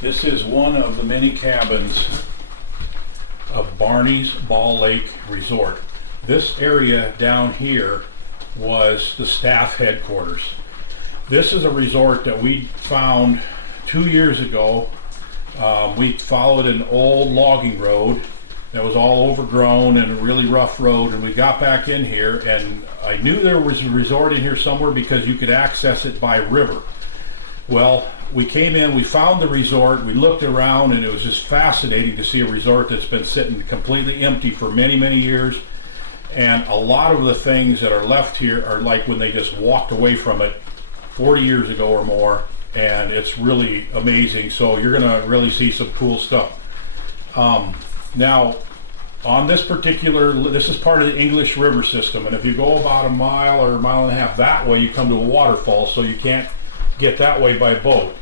This is one of the many cabins of Barney's Ball Lake Resort. This area down here was the staff headquarters. This is a resort that we found 2 years ago. We followed an old logging road that was all overgrown and a really rough road, and we got back in here, and I knew there was a resort in here somewhere because you could access it by river. Well, we came in, we found the resort, we looked around, and it was just fascinating to see a resort that's been sitting completely empty for many, many years. And a lot of the things that are left here are like when they just walked away from it 40 years ago or more, and it's really amazing. So you're gonna really see some cool stuff. Now, on this is part of the English River system, and if you go about a mile or a mile and a half that way, you come to a waterfall, so you can't get that way by boat.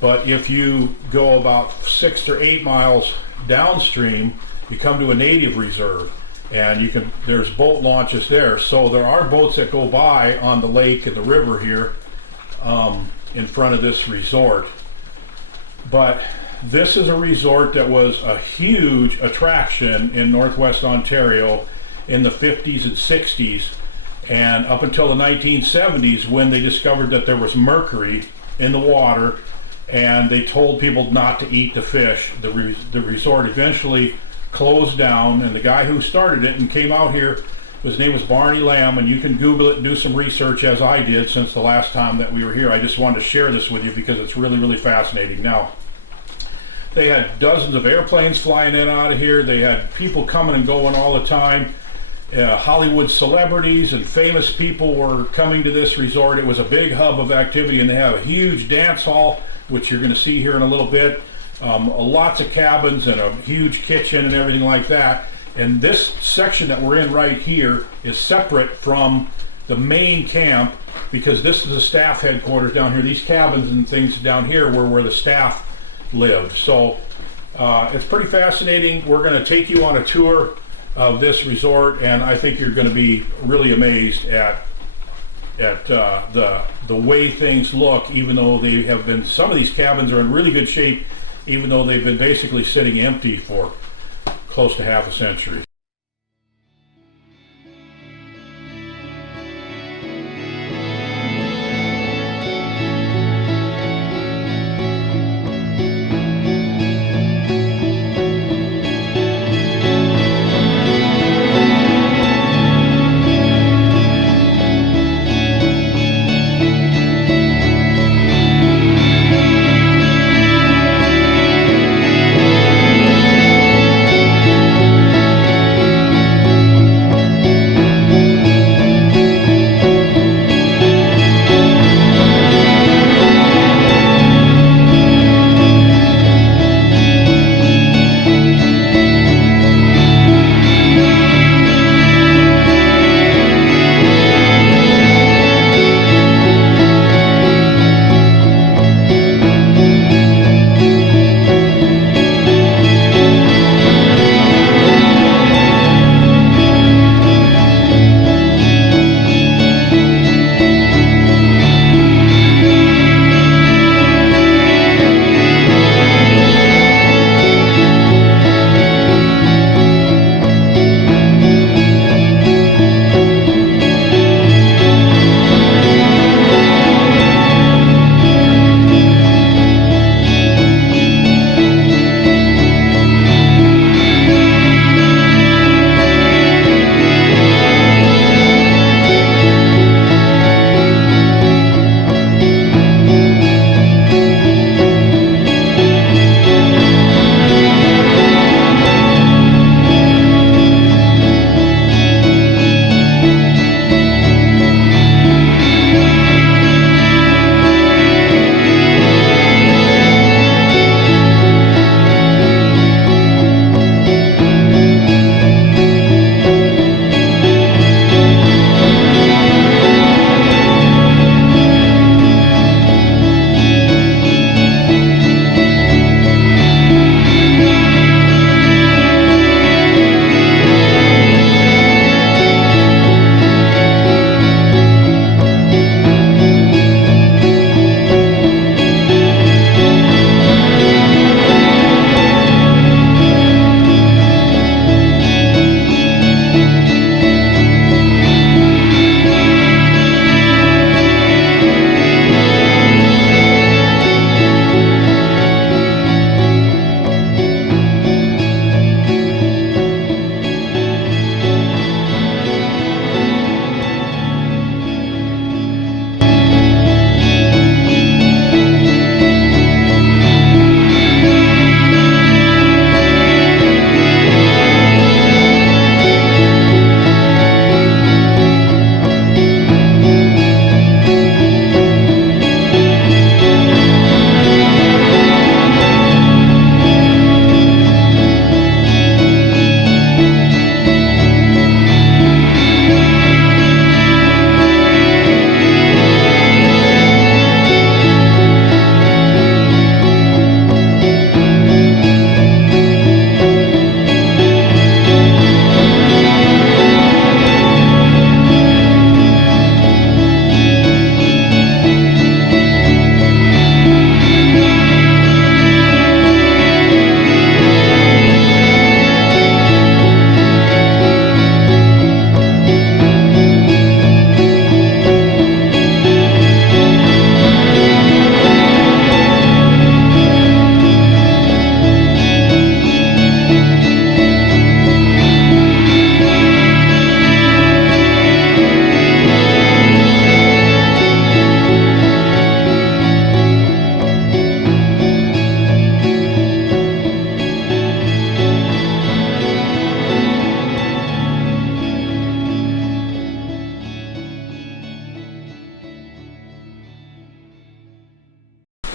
But if you go about 6 or 8 miles downstream, you come to a native reserve, and there's boat launches there. So there are boats that go by on the lake and the river here in front of this resort. But this is a resort that was a huge attraction in Northwest Ontario in the 50s and 60s, and up until the 1970s, when they discovered that there was mercury in the water, and they told people not to eat the fish. The resort eventually closed down, and the guy who started it and came out here, his name was Barney, and you can Google it and do some research, as I did since the last time that we were here. I just wanted to share this with you because it's really, really fascinating. Now, they had dozens of airplanes flying in and out of here. They had people coming and going all the time. Hollywood celebrities and famous people were coming to this resort. It was a big hub of activity, and they have a huge dance hall, which you're going to see here in a little bit. Lots of cabins and a huge kitchen and everything like that. And this section that we're in right here is separate from the main camp, because this is the staff headquarters down here. These cabins and things down here were where the staff lived. So it's pretty fascinating. We're going to take you on a tour of this resort, and I think you're going to be really amazed at the way things look, even though they have been, some of these cabins are in really good shape, even though they've been basically sitting empty for close to half a century.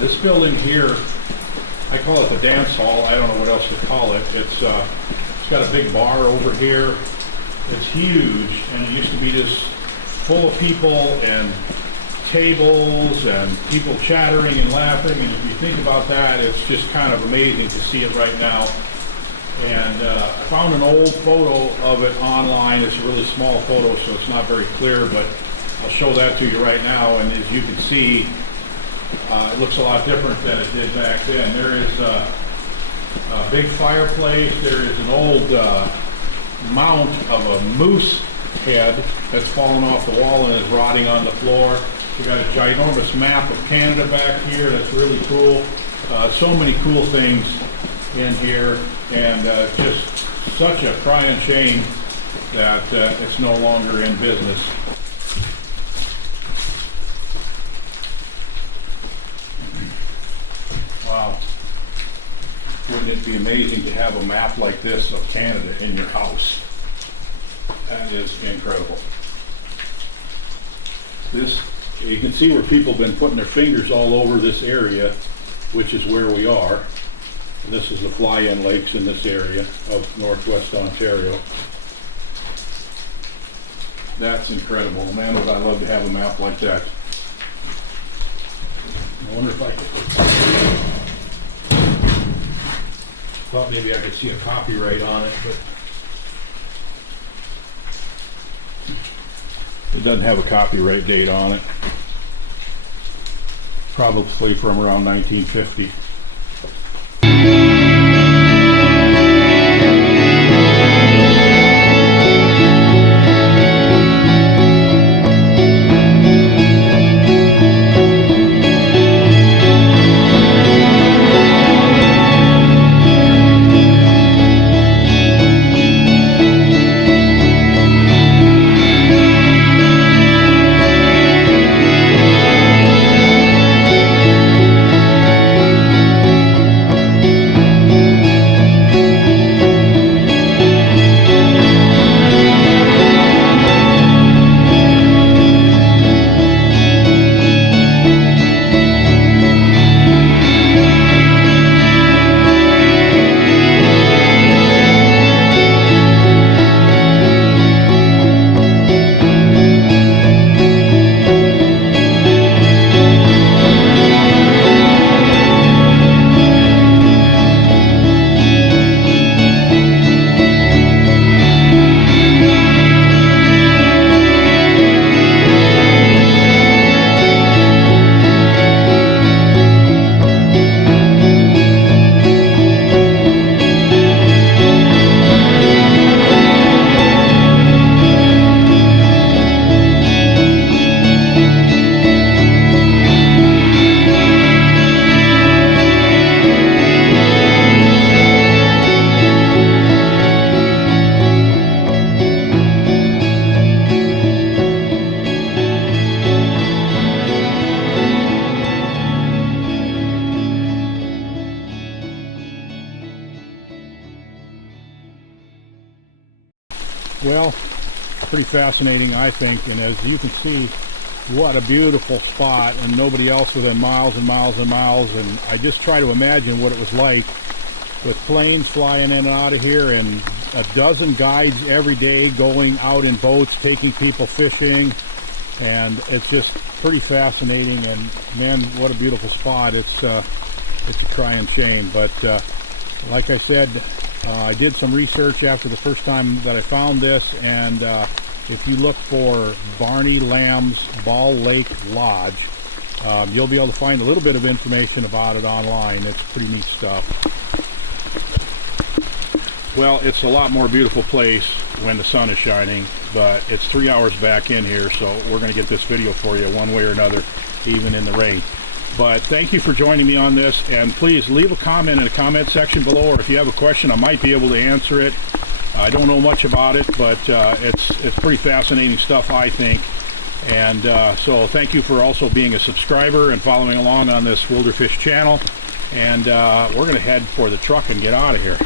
This building here, I call it the dance hall. I don't know what else to call it. It's got a big bar over here. It's huge, and it used to be just full of people and tables and people chattering and laughing. And if you think about that, it's just kind of amazing to see it right now. And I found an old photo of it online. It's a really small photo, so it's not very clear, but I'll show that to you right now. And as you can see, it looks a lot different than it did back then. There is a big fireplace. There is an old mount of a moose head that's fallen off the wall and is rotting on the floor. We've got a ginormous map of Canada back here. That's really cool. So many cool things in here, and just such a crying shame that it's no longer in business. Wow. Wouldn't it be amazing to have a map like this of Canada in your house? That is incredible. This, you can see where people have been putting their fingers all over this area, which is where we are. This is the fly-in lakes in this area of northwest Ontario. That's incredible. Man, would I love to have a map like that. I wonder if I could. Thought maybe I could see a copyright on it, but it doesn't have a copyright date on it. Probably from around 1950. Well, pretty fascinating, I think, and as you can see, what a beautiful spot, and nobody else within miles and miles and miles, and I just try to imagine what it was like with planes flying in and out of here, and a dozen guides every day going out in boats, taking people fishing, and it's just pretty fascinating, and man, what a beautiful spot. It's a crying shame, but like I said, I did some research after the first time that I found this, and if you look for Barney Lamb's Ball Lake Lodge, you'll be able to find a little bit of information about it online. It's pretty neat stuff. Well, it's a lot more beautiful place when the sun is shining, but it's 3 hours back in here, so we're going to get this video for you one way or another, even in the rain. But thank you for joining me on this, and please leave a comment in the comment section below, or if you have a question, I might be able to answer it. I don't know much about it, but it's pretty fascinating stuff, I think. And so thank you for also being a subscriber and following along on this Wilderfish channel. And we're going to head for the truck and get out of here.